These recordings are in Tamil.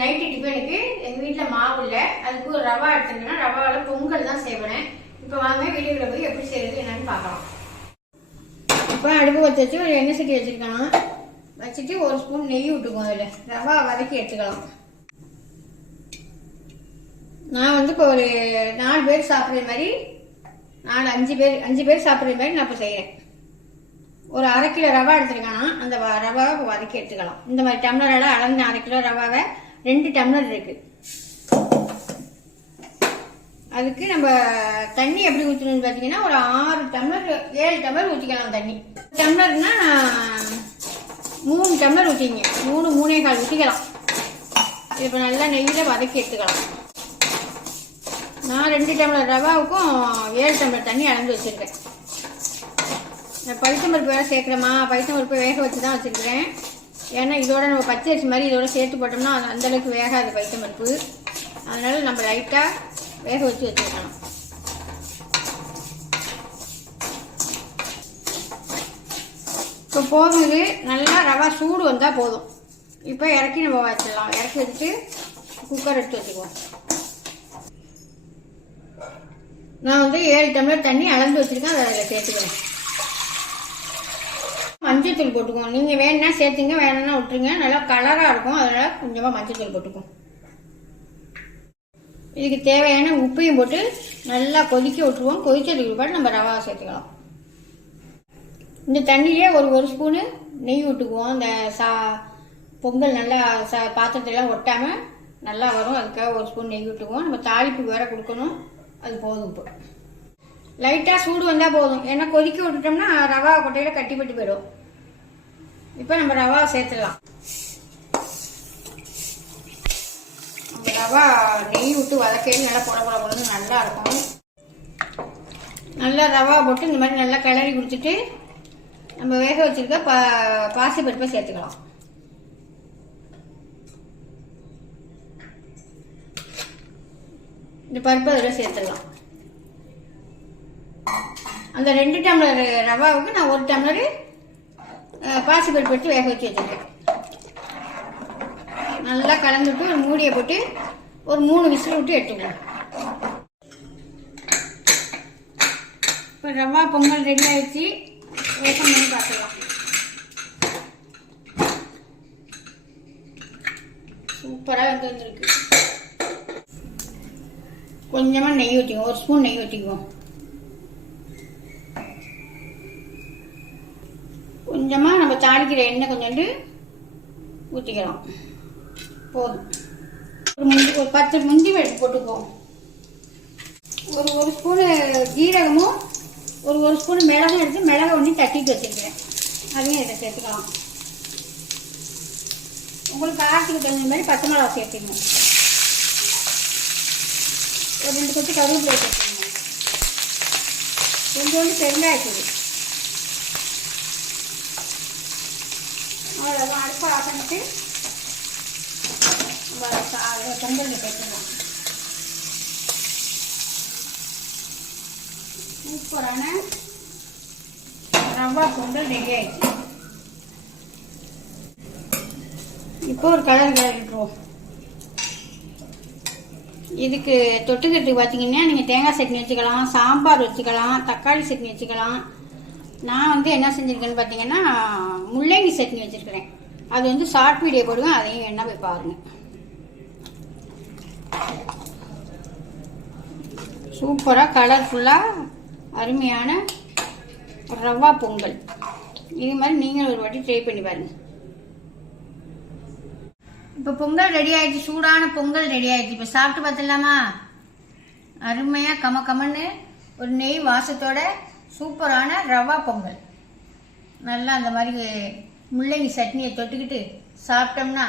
நைட்டு டிஃபனுக்கு எங்கள் வீட்டில் மாவு இல்லை. அதுக்கு ஒரு ரவா எடுத்துங்கன்னா ரவாவில் பொங்கல் தான் செய்வேன். இப்போ வாங்க வீடியோவில் போய் எப்படி செய்யறது என்னன்னு பார்க்கலாம். இப்போ அடுப்பு வச்சு வச்சு ஒரு எண்ணெய் சட்டி வச்சுருக்கணும் வச்சுட்டு ஒரு ஸ்பூன் நெய் விட்டுக்குவோம் அதில். ரவா வதக்கி எடுத்துக்கலாம். நான் வந்து இப்போ ஒரு நாலு பேர் சாப்பிட்ற மாதிரி நாலு அஞ்சு பேர் அஞ்சு பேர் சாப்பிட்ற மாதிரி நான் இப்போ செய்கிறேன் ஒரு அரை கிலோ ரவா எடுத்துருக்கானா அந்த ரவாவை வதக்கி எடுத்துக்கலாம். இந்த மாதிரி டம்ளரெல்லாம் அளந்து அரை கிலோ ரவாவை ரெண்டு டம்ளர் இருக்கு. அதுக்கு நம்ம தண்ணி எப்படி ஊற்றணும்னு பார்த்தீங்கன்னா ஒரு ஆறு டம்ளர் ஏழு டம்ளர் ஊற்றிக்கலாம் தண்ணி. டம்ளர்னா மூணு டம்ளர் ஊற்றிங்க மூணு மூணே கால் ஊற்றிக்கலாம் இப்போ நல்லா நெய்யில் வதக்கி எடுத்துக்கலாம். நான் ரெண்டு டம்ளர் ரவாவுக்கும் ஏழு டம்ளர் தண்ணி அளந்து வச்சுருக்கேன். பைத்தம்பருப்பு வேறு சேர்க்குறேம்மா. பைத்தம்பருப்பு வேக வச்சு தான் வச்சுருக்கிறேன். ஏன்னா இதோட நம்ம பச்சை அரிசி மாதிரி இதோட சேர்த்து போட்டோம்னா அது அந்த அளவுக்கு வேகாது பைத்தம்பருப்பு அதனால நம்ம லைட்டாக வேக வச்சு வச்சுக்கணும் இப்போ போகுது நல்லா ரவா சூடு வந்தால் போதும். இப்போ இறக்கி நம்ம வச்சிடலாம். இறக்கி வச்சுட்டு குக்கர் எடுத்து வச்சுக்குவோம். நான் வந்து ஏழு டம்ளர் தண்ணி அளந்து வச்சுருக்கேன். அதை அதில் சேர்த்துக்கிறேன். மஞ்சத்தூள் போட்டுக்குவோம் நீங்கள் வேணும்னா சேர்த்துங்க வேணும்னா விட்டுருங்க. நல்லா கலராக இருக்கும். அதனால் கொஞ்சமாக மஞ்சத்தூள் போட்டுக்குவோம் இதுக்கு தேவையான உப்பையும் போட்டு நல்லா கொதிக்க விட்டுருவோம். கொதிச்சதுக்கு பிற்பாடு நம்ம ரவா சேர்த்துக்கலாம். இந்த தண்ணியிலே ஒரு ஒரு ஸ்பூனு நெய் விட்டுக்குவோம். இந்த சா பொங்கல் நல்லா சா பாத்திரத்தெல்லாம் ஒட்டாமல் நல்லா வரும். அதுக்காக ஒரு ஸ்பூன் நெய் விட்டுக்குவோம். நம்ம தாளிப்பு வேற கொடுக்கணும். அது போதும் இப்போ. லைட்டாக சூடு வந்தால் போதும். ஏன்னா கொதிக்க விட்டுட்டோம்னா ரவா கொட்டையில் கட்டிப்பட்டு போயிடும். இப்போ நம்ம ரவா சேர்த்துடலாம். நம்ம ரவா நெய் விட்டு வதக்கையில் நல்லா புட புட பொடன்னு நல்லா இருக்கும். நல்லா ரவா போட்டு இந்த மாதிரி நல்லா கிளறி கொடுத்துட்டு நம்ம வேக வச்சிருக்க பா பாசி பருப்பை சேர்த்துக்கலாம். இந்த பருப்பு அதில் சேர்த்துடலாம். அந்த ரெண்டு டம்ளர் ரவாவுக்கு நான் ஒரு டம்ளரு பாசி பருப்பு எடுத்து வேக வச்சு வச்சுருக்கேன். நல்லா கலந்துட்டு ஒரு மூடியை போட்டு ஒரு மூணு விசில் விட்டு எடுத்துக்கலாம். இப்போ ரவா பொங்கல் ரெடி ஆகிடுச்சு வேகம் பண்ணி பார்க்கலாம். சூப்பராக வந்து வந்துருக்கு. கொஞ்சமாக நெய் ஊற்றிக்குவோம் ஒரு ஸ்பூன் நெய் ஊற்றிக்குவோம் கொஞ்சமாக நம்ம தாளிக்கிற எண்ணெய் கொஞ்சோண்டு ஊற்றிக்கலாம் போதும். ஒரு முந்தி ஒரு பத்து முந்தி வெட்டு போட்டுக்குவோம் ஒரு ஒரு ஸ்பூனு ஜீரகமும் ஒரு ஒரு ஸ்பூன் மிளகும் எடுத்து மிளகை ஒன்றி தட்டிட்டு வச்சுருக்கிறேன் அதையும் இதை சேர்த்துக்கலாம். உங்களுக்கு காரத்துக்கு தகுந்த மாதிரி பச்சை மிளகா சேர்த்துக்கணும். ஒரு ரெண்டு கொத்து கருவேப்பிலை சேர்த்துக்கணும். கொஞ்சோண்டு பெருங்காயத்தூள். அவ்வளோதான் அடுப்பை ஆஃப் பண்ணிட்டு நம்ம பொங்கல் சூப்பரான ரவா பொங்கல் ரெடி ஆயிடுச்சு. இப்போ ஒரு கலர் கலரிட்டுருவோம் இதுக்கு தொட்டுக்கிட்டு பார்த்தீங்கன்னா நீங்கள் தேங்காய் சட்னி வச்சுக்கலாம் சாம்பார் வச்சுக்கலாம் தக்காளி சட்னி வச்சுக்கலாம். நான் வந்து என்ன செஞ்சுருக்கேன்னு பார்த்தீங்கன்னா முள்ளங்கி சட்னி வச்சுருக்கிறேன். அது வந்து ஷார்ட் வீடியோ போடுவேன் அதையும் என்ன போய் பாருங்க. சூப்பராக கலர்ஃபுல்லாக அருமையான ரவா பொங்கல். இது மாதிரி நீங்களும் ஒரு வாட்டி ட்ரை பண்ணி பாருங்க. இப்போ பொங்கல் ரெடி ஆயிடுச்சு சூடான பொங்கல் ரெடி ஆயிடுச்சு. இப்போ சாப்பிட்டு பார்த்துடலாமா? அருமையாக கம கமன்னு ஒரு நெய் வாசத்தோட சூப்பரான ரவா பொங்கல். நல்லா அந்த மாதிரி முள்ளங்கி சட்னியை தொட்டுக்கிட்டு சாப்பிட்டோம்னா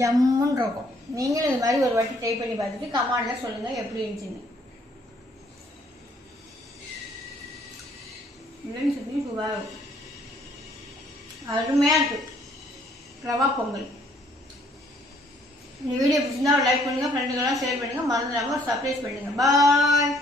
ஜம்முன்னு இருக்கும். நீங்களும் இது மாதிரி ஒரு வாட்டி ட்ரை பண்ணி பார்த்துட்டு கமாண்டில் சொல்லுங்கள் எப்படி இருந்துச்சுன்னு. முள்ளங்கி சட்னி சூப்பராக இருக்கும். அருமையாக இருக்குது ரவா பொங்கல். இந்த வீடியோ பிடிச்சிருந்தா லைக் பண்ணுங்கள் ஃப்ரெண்டுக்கெல்லாம் ஷேர் பண்ணுங்கள் மறந்துடாமல் சர்ப்ரைஸ் பண்ணுங்கள் பாய்